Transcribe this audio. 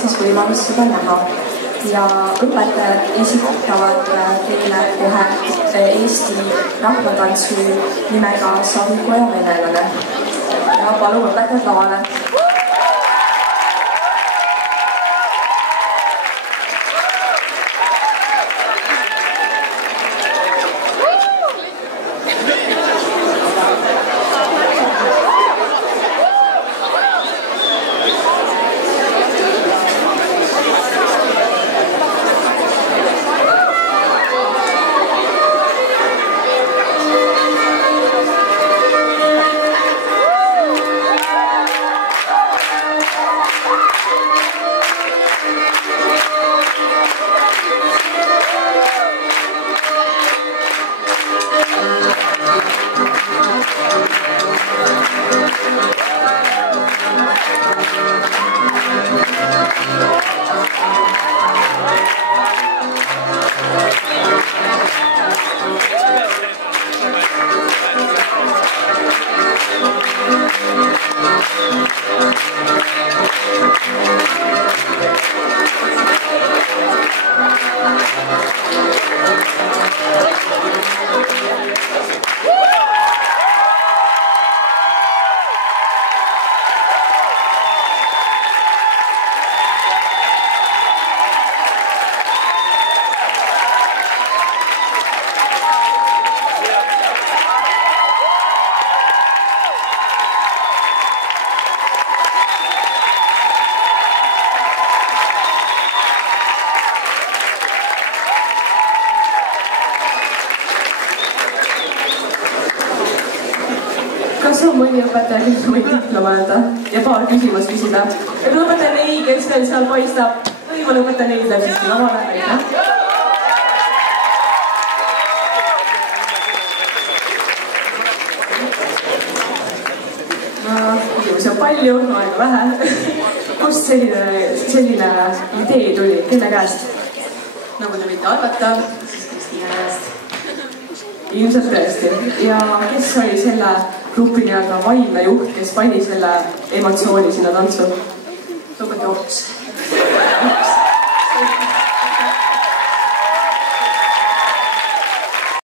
siis võimalus seda näha. Ja õpetajad esitavad teile kohe Eesti rahvatantsu nimega Savikoja venelane. Ja palun õpetajad lavale. Kas on mõni õpetaja, kes võib diploma anda ja paar küsimust küsida? Ja kui õpetaja ei, kes veel seal paistab, võib-olla õpetaja ei läheb siiski lavale, aitäh. Küsimusi on palju, aega vähe. Kust selline idee tuli, kelle käest? Nagu te võite arvata, siis Kristiina käest. Ilmselt tõesti. Ja kes oli selle grupi nii-öelda vaimne juht, kes pani selle emotsiooni sinna tantsu? Õpetaja Ops.